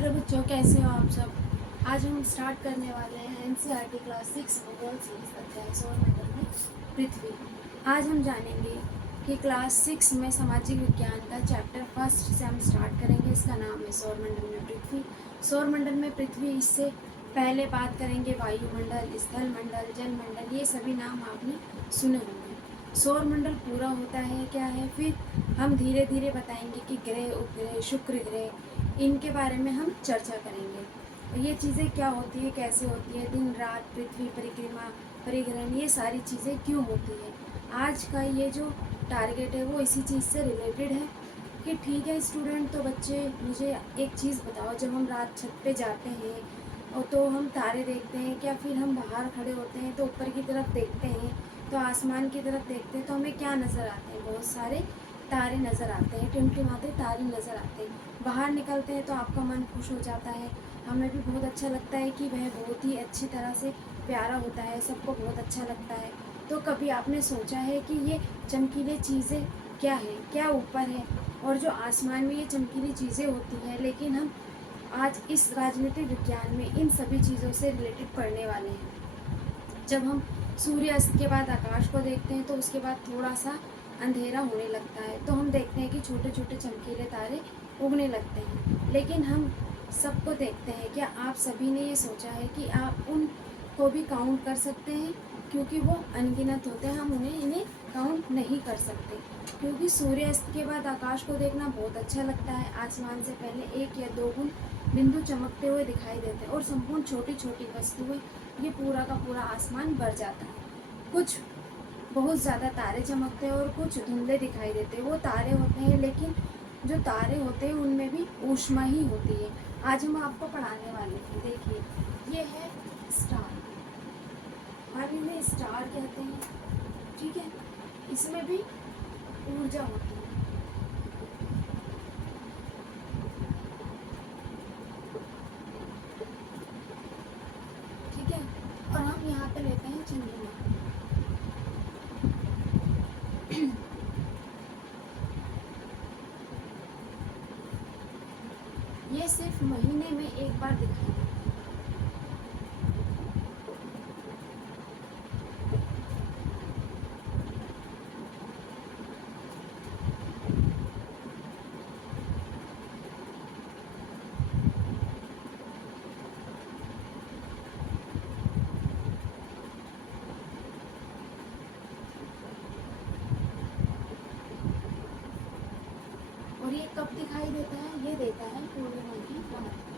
Hello बच्चों, कैसे हो आप सब। आज हम स्टार्ट करने वाले हैं एनसीईआरटी क्लास 6 भूगोल सीरीज अध्याय सौरमंडल में पृथ्वी। आज हम जानेंगे कि क्लास 6 में सामाजिक विज्ञान का चैप्टर फर्स्ट से हम स्टार्ट करेंगे। इसका नाम है सौरमंडल में पृथ्वी। सौरमंडल में पृथ्वी, इससे पहले बात करेंगे वायुमंडल, स्थल मंडल, जल मंडल। ये सभी नाम आपने सुने होंगे। सौरमंडल पूरा होता है क्या है, फिर हम धीरे धीरे बताएंगे कि ग्रह, उपग्रह, शुक्र ग्रह, इनके बारे में हम चर्चा करेंगे। ये चीज़ें क्या होती है, कैसे होती है, दिन रात, पृथ्वी परिक्रमा, परिग्रहण, ये सारी चीज़ें क्यों होती है। आज का ये जो टारगेट है वो इसी चीज़ से रिलेटेड है कि ठीक है स्टूडेंट। तो बच्चे मुझे एक चीज़ बताओ, जब हम रात छत पे जाते हैं और तो हम तारे देखते हैं क्या, फिर हम बाहर खड़े होते हैं तो ऊपर की तरफ देखते हैं, तो आसमान की तरफ देखते हैं तो हमें क्या नज़र आते हैं, बहुत सारे तारे नज़र आते हैं, टिमटिमाते तारे नज़र आते हैं। बाहर निकलते हैं तो आपका मन खुश हो जाता है, हमें भी बहुत अच्छा लगता है कि वह बहुत ही अच्छी तरह से प्यारा होता है, सबको बहुत अच्छा लगता है। तो कभी आपने सोचा है कि ये चमकीली चीज़ें क्या है, क्या ऊपर है, और जो आसमान में ये चमकीली चीज़ें होती हैं, लेकिन हम आज इस राजनीतिक विज्ञान में इन सभी चीज़ों से रिलेटेड पढ़ने वाले हैं। जब हम सूर्यास्त के बाद आकाश को देखते हैं तो उसके बाद थोड़ा सा अंधेरा होने लगता है, तो हम देखते हैं कि छोटे छोटे चमकीले तारे उगने लगते हैं। लेकिन हम सबको देखते हैं, क्या आप सभी ने ये सोचा है कि आप उन को भी काउंट कर सकते हैं, क्योंकि वो अनगिनत होते हैं, हम इन्हें काउंट नहीं कर सकते। क्योंकि सूर्यास्त के बाद आकाश को देखना बहुत अच्छा लगता है। आसमान से पहले 1 या 2 बिंदु चमकते हुए दिखाई देते हैं और संपूर्ण छोटी छोटी वस्तुएं, ये पूरा का पूरा आसमान भर जाता है। कुछ बहुत ज़्यादा तारे चमकते हैं और कुछ धुंधले दिखाई देते हैं। वो तारे होते हैं, लेकिन जो तारे होते हैं उनमें भी ऊष्मा ही होती है। आज हम आपको पढ़ाने वाले हैं। देखिए, ये है स्टार, हम इन्हें स्टार कहते हैं, ठीक है। इसमें भी ऊर्जा होती है। ठीक है, और हम यहाँ पे लेते हैं चंद्रमा। ये सिर्फ महीने में एक बार दिखाई देता है। और ये कब दिखाई देता है, ये देता है पूर्णिमा की रात।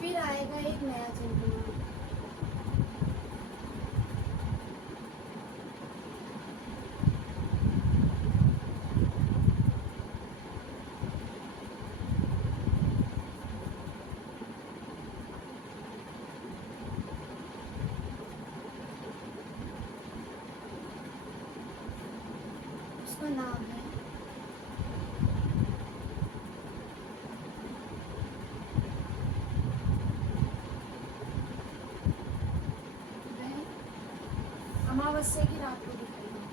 फिर आएगा एक नया चंद्रमा। उसका नाम है वह अमावस्या की रात को दिखाई देता है।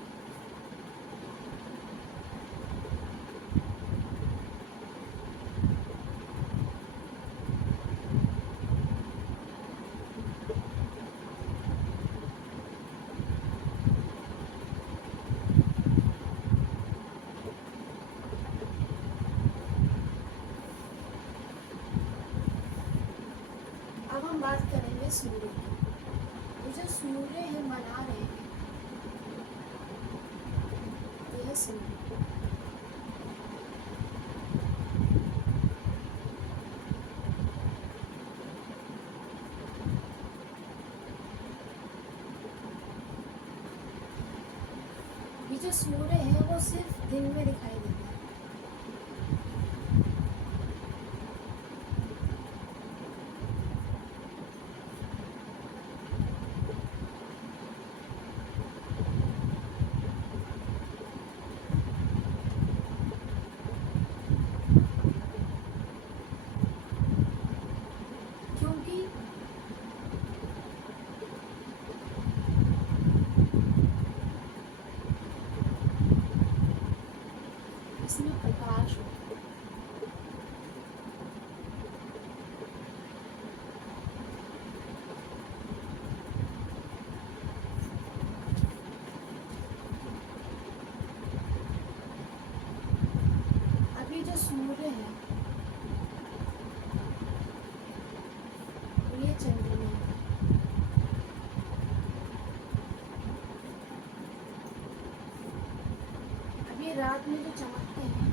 अब हम बात करेंगे सूर्य की। ये जो सूर्य है मना रहे हैं, यह सूर्य। ये जो सूर्य है वो सिर्फ दिन में दिखाई देता है। सूर्य है, ये चंद्रमा है। अब ये रात में जो चमकते हैं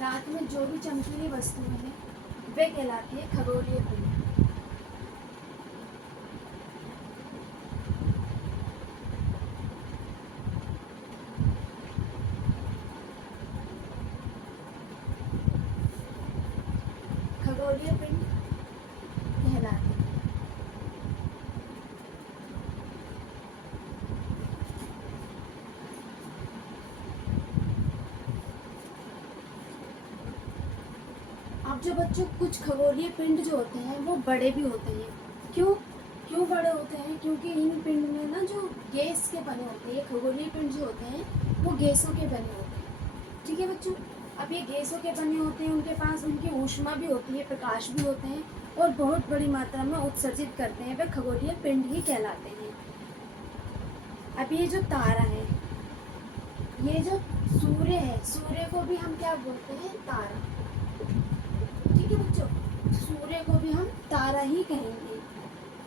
रात में जो भी चमकीली वस्तुएं हैं वे कहलाती है खगोलीय पिंड। खगोलीय पिंड कहलाते हैं। अब जो बच्चों कुछ खगोलीय पिंड जो होते हैं वो बड़े भी होते हैं। क्यों क्यों बड़े होते हैं? क्योंकि इन पिंड में ना जो गैस के बने होते हैं, ये खगोलीय पिंड जो होते हैं वो गैसों के बने होते हैं। ठीक है बच्चों, अब ये गैसों के बने होते हैं, उनके पास उनकी ऊष्मा भी होती है, प्रकाश भी होते हैं और बहुत बड़ी मात्रा में उत्सर्जित करते हैं, वे खगोलीय पिंड ही कहलाते हैं। अब ये जो तारा है, ये जो सूर्य है, सूर्य को भी हम क्या बोलते हैं? तारा। ठीक है बच्चों, सूर्य को भी हम तारा ही कहेंगे,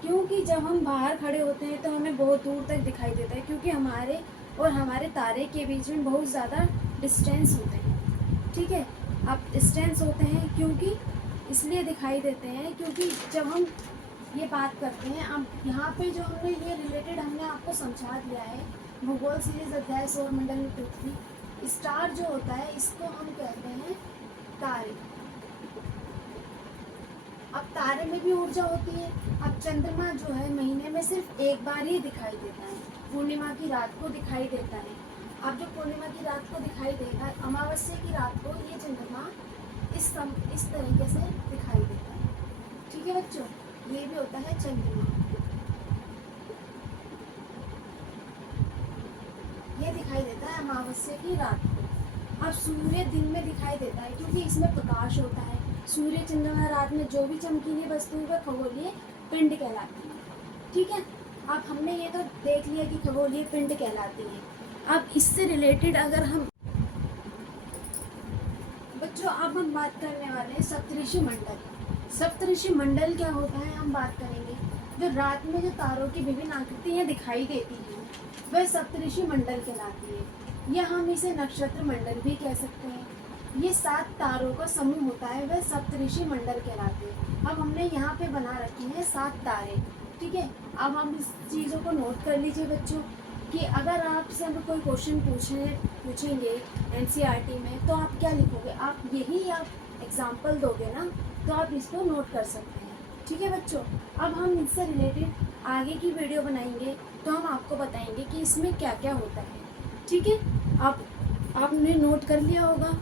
क्योंकि जब हम बाहर खड़े होते हैं तो हमें बहुत दूर तक दिखाई देता है, क्योंकि हमारे और हमारे तारे के बीच में बहुत ज़्यादा डिस्टेंस होते हैं। ठीक है, अब डिस्टेंस होते हैं क्योंकि इसलिए दिखाई देते हैं क्योंकि जब हम ये बात करते हैं, अब यहाँ पे जो हमने ये रिलेटेड हमने आपको समझा दिया है, भूगोल सीरीज अध्याय सौरमंडल में पृथ्वी। स्टार जो होता है इसको हम कहते हैं तारे। अब तारे में भी ऊर्जा होती है। अब चंद्रमा जो है महीने में सिर्फ एक बार ही दिखाई देता है, पूर्णिमा की रात को दिखाई देता है। अब जो पूर्णिमा की रात को दिखाई देगा, अमावस्या की रात को ये चंद्रमा इस तरीके से दिखाई देता है। ठीक है बच्चों, ये भी होता है चंद्रमा। ये दिखाई देता है अमावस्या की रात को। अब सूर्य दिन में दिखाई देता है क्योंकि इसमें प्रकाश होता है। सूर्य चंद्रमा रात में जो भी चमकीली वस्तु है खगोलीय पिंड कहलाती है। ठीक है, अब हमने ये तो देख लिया कि खगोलीय पिंड कहलाती है। अब इससे रिलेटेड अगर हम बच्चों, अब हम बात करने वाले हैं सप्तऋषि मंडल। सप्तऋषि मंडल क्या होता है हम बात करेंगे। जो रात में जो तारों की विभिन्न आकृतियाँ दिखाई देती हैं वह सप्तऋषि मंडल कहलाती है, या हम इसे नक्षत्र मंडल भी कह सकते हैं। ये 7 तारों का समूह होता है, वह सप्तऋषि मंडल कहलाते हैं। अब हमने यहाँ पे बना रखे हैं 7 तारे। ठीक है, अब हम इस चीज़ों को नोट कर लीजिए बच्चों कि अगर आपसे हम कोई क्वेश्चन पूछेंगे एनसीईआरटी में तो आप क्या लिखोगे? आप यही आप एग्जाम्पल दोगे ना, तो आप इसको नोट कर सकते हैं। ठीक है बच्चों, अब हम इससे रिलेटेड आगे की वीडियो बनाएंगे तो हम आपको बताएंगे कि इसमें क्या क्या होता है। ठीक है, आपने नोट कर लिया होगा।